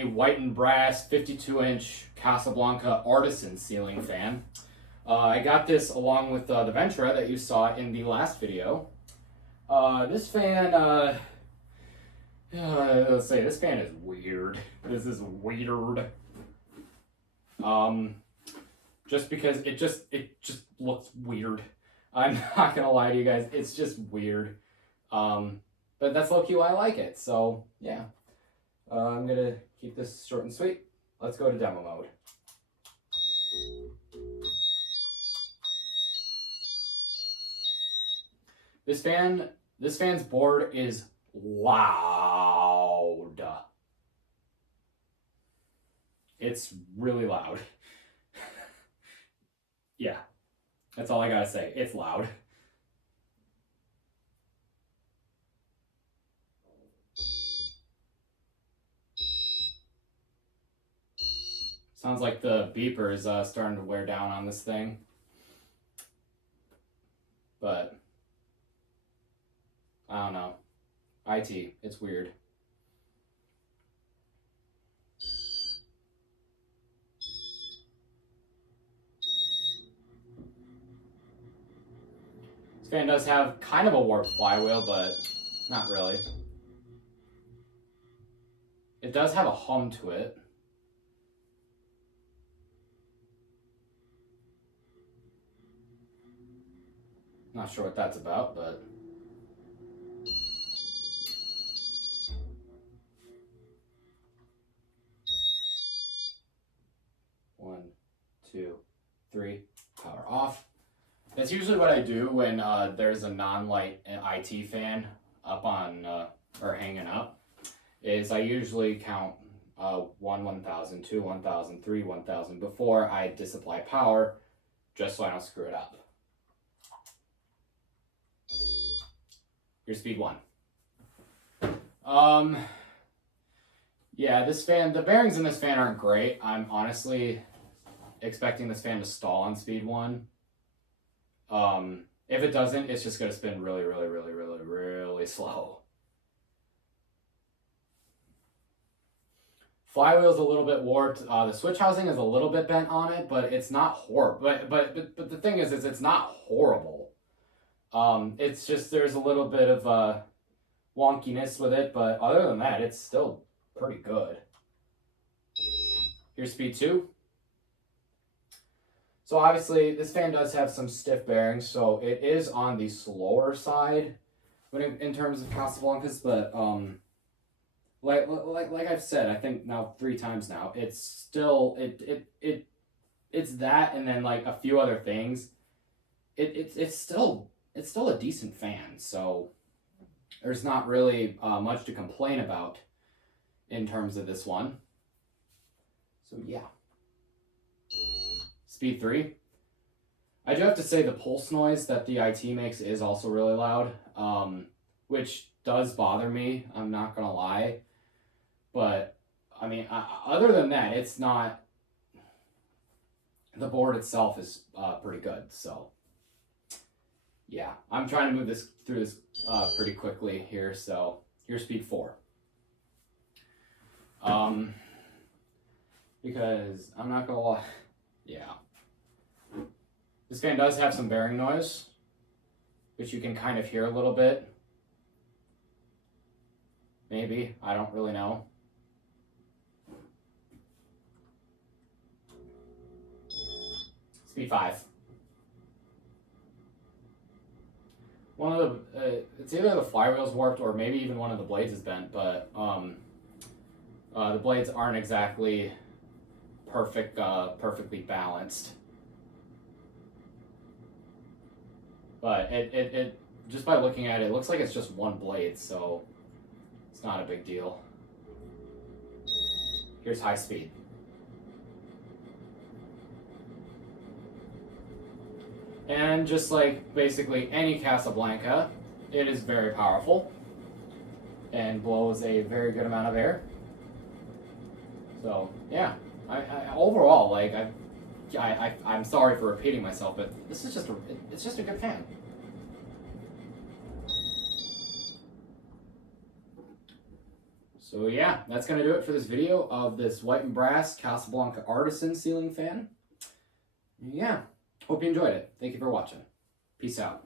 a white and brass 52-inch Casablanca Artisan ceiling fan. I got this along with the Ventura that you saw in the last video. This fan, let's say this fan is weird. This is weird. Just because it just looks weird. I'm not gonna lie to you guys, it's just weird. But that's low-key why I like it, so yeah. I'm gonna keep this short and sweet. Let's go to demo mode. This fan's board is loud. It's really loud. Yeah, that's all I gotta say. It's loud. Sounds like the beeper is starting to wear down on this thing. But I don't know. IT, it's weird. This fan does have kind of a warped flywheel, but not really. It does have a hum to it. Not sure what that's about, but one, two, three, power off. That's usually what I do when there's a non-light IT fan up on or hanging up. Is I usually count 1, 1000, 2, 1000, 3, 1000 before I disapply power, just so I don't screw it up. Here's speed 1. Yeah, this fan, the bearings in this fan aren't great. I'm honestly expecting this fan to stall on speed 1. If it doesn't, it's just going to spin really, really, really, really, really slow. Flywheel's a little bit warped. The switch housing is a little bit bent on it, but it's not horrible. But the thing is it's not horrible. It's just there's a little bit of wonkiness with it, but other than that, it's still pretty good. Here's speed 2. So obviously, this fan does have some stiff bearings, so it is on the slower side in terms of Casablancas, but like I've said, I think now 3 times now, it's still it's that, and then like a few other things. It's still a decent fan, so there's not really much to complain about in terms of this one. So yeah. Speed 3. I do have to say the pulse noise that the IT makes is also really loud, which does bother me, I'm not gonna lie. But, I mean, other than that, it's not... The board itself is pretty good, so... Yeah, I'm trying to move this through this pretty quickly here, so here's speed 4. Because I'm not gonna lie, yeah. This fan does have some bearing noise, which you can kind of hear a little bit. Maybe, I don't really know. Speed 5. One of the, it's either the flywheel's warped or maybe even one of the blades is bent, but the blades aren't exactly perfectly balanced. But it just by looking at it, it looks like it's just one blade, so it's not a big deal. Here's high speed. And just like basically any Casablanca, it is very powerful and blows a very good amount of air. So yeah, I overall, like I'm sorry for repeating myself, but this is it's just a good fan. So yeah, that's going to do it for this video of this white and brass Casablanca Artisan ceiling fan. Yeah, hope you enjoyed it. Thank you for watching. Peace out.